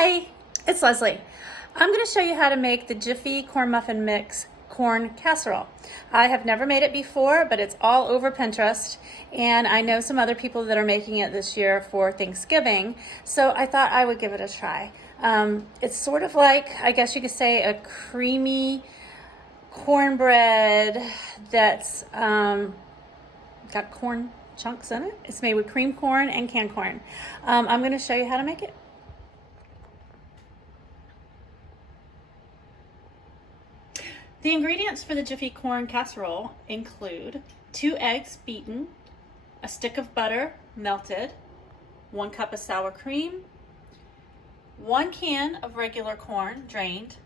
Hi, it's Leslie. I'm going to show you how to make the Jiffy corn muffin mix corn casserole. I have never made it before, but it's all over Pinterest, and I know some other people that are making it this year for Thanksgiving, so I thought I would give it a try. It's sort of like, I guess you could say, a creamy cornbread that's got corn chunks in it. It's made with cream corn and canned corn. I'm going to show you how to make it. The ingredients for the Jiffy corn casserole include 2 eggs beaten, a stick of butter melted, 1 cup of sour cream, 1 can of regular corn drained,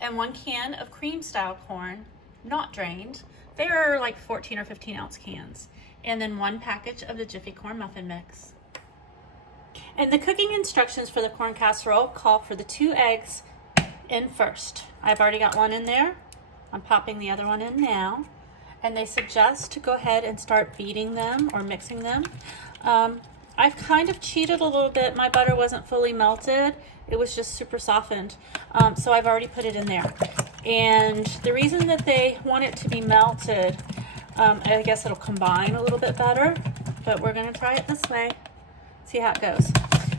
and 1 can of cream style corn not drained. They are like 14 or 15 ounce cans. And then 1 package of the Jiffy corn muffin mix. And the cooking instructions for the corn casserole call for the 2 eggs in first. I've already got 1 in there. I'm popping the other one in now. And they suggest to go ahead and start beating them or mixing them. I've kind of cheated a little bit. My butter wasn't fully melted. It was just super softened. So I've already put it in there. And the reason that they want it to be melted, I guess it'll combine a little bit better, but we're gonna try it this way, see how it goes.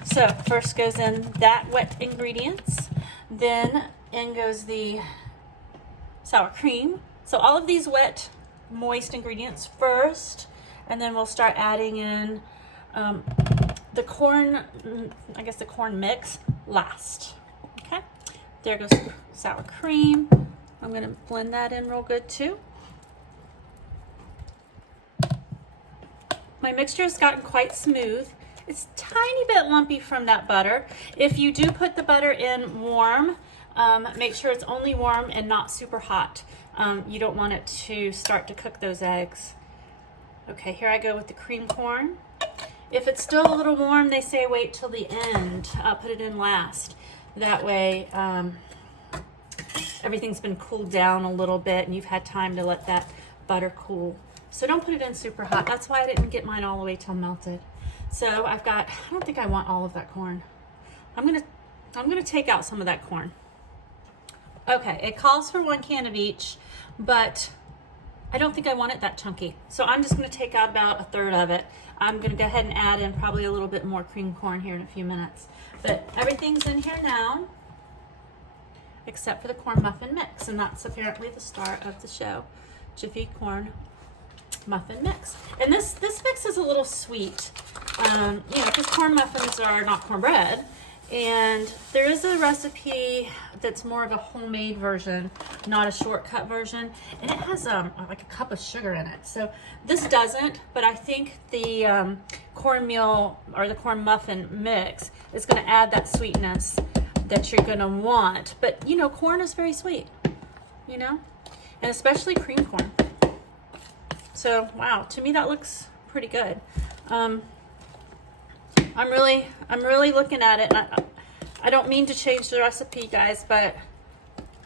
So first goes in that wet ingredients, then in goes the sour cream. So all of these wet, moist ingredients first, and then we'll start adding in the corn, I guess the corn mix last. Okay, there goes sour cream. I'm gonna blend that in real good too. My mixture has gotten quite smooth. It's a tiny bit lumpy from that butter. If you do put the butter in warm, make sure it's only warm and not super hot. You don't want it to start to cook those eggs. Okay, here I go with the cream corn. If it's still a little warm, they say wait till the end. Put it in last. That way, everything's been cooled down a little bit and you've had time to let that butter cool. So don't put it in super hot. That's why I didn't get mine all the way till melted. So I don't think I want all of that corn. I'm gonna take out some of that corn. Okay, it calls for 1 can of each, but I don't think I want it that chunky. So I'm just gonna take out about 1/3 of it. I'm gonna go ahead and add in probably a little bit more cream corn here in a few minutes. But everything's in here now, except for the corn muffin mix, and that's apparently the star of the show, Jiffy corn muffin mix. And this mix is a little sweet, because corn muffins are not cornbread. And there is a recipe that's more of a homemade version, not a shortcut version, and it has like a cup of sugar in it. So this doesn't, but I think the cornmeal or the corn muffin mix is going to add that sweetness that you're going to want. But corn is very sweet, and especially cream corn. So wow, to me that looks pretty good. I'm really looking at it, and I don't mean to change the recipe, guys, but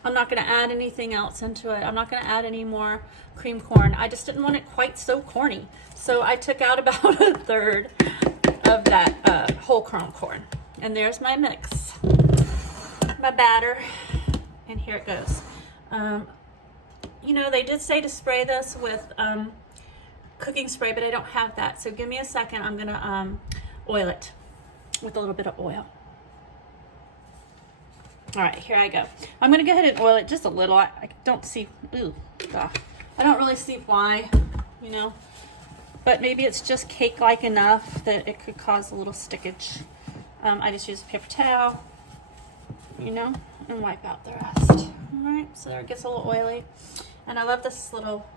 I'm not going to add anything else into it. I'm not going to add any more cream corn. I just didn't want it quite so corny. So I took out about 1/3 of that whole kernel corn. And there's my mix, my batter, and here it goes. They did say to spray this with cooking spray, but I don't have that. So give me a second. I'm going to oil it with a little bit of oil. All right, here I go. I'm going to go ahead and oil it just a little. I don't see, I don't really see why, but maybe it's just cake-like enough that it could cause a little stickage. I just use a paper towel, and wipe out the rest. All right, so there it gets a little oily. And I love this little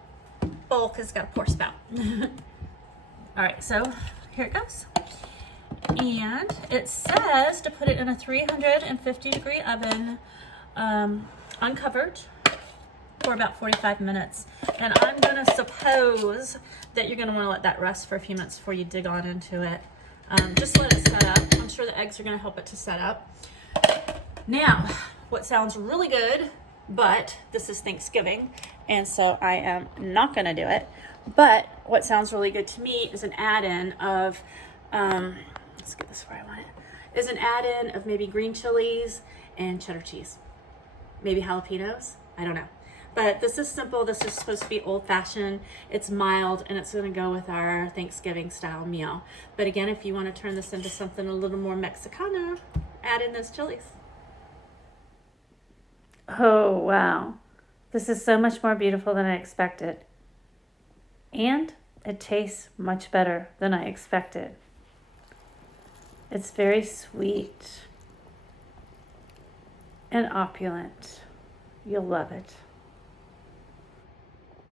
bowl because it's got a pour spout. All right, so here it goes. And it says to put it in a 350-degree oven, uncovered, for about 45 minutes. And I'm gonna suppose that you're gonna wanna let that rest for a few minutes before you dig on into it. Just let it set up. I'm sure the eggs are gonna help it to set up. Now, what sounds really good, but this is Thanksgiving, and so I am not gonna do it. But what sounds really good to me is an add-in of, let's get this where I want it, is an add-in of maybe green chilies and cheddar cheese. Maybe jalapenos, I don't know. But this is simple. This is supposed to be old-fashioned. It's mild, and it's going to go with our Thanksgiving-style meal. But again, if you want to turn this into something a little more Mexicana, add in those chilies. Oh, wow. This is so much more beautiful than I expected. And it tastes much better than I expected. It's very sweet and opulent. You'll love it.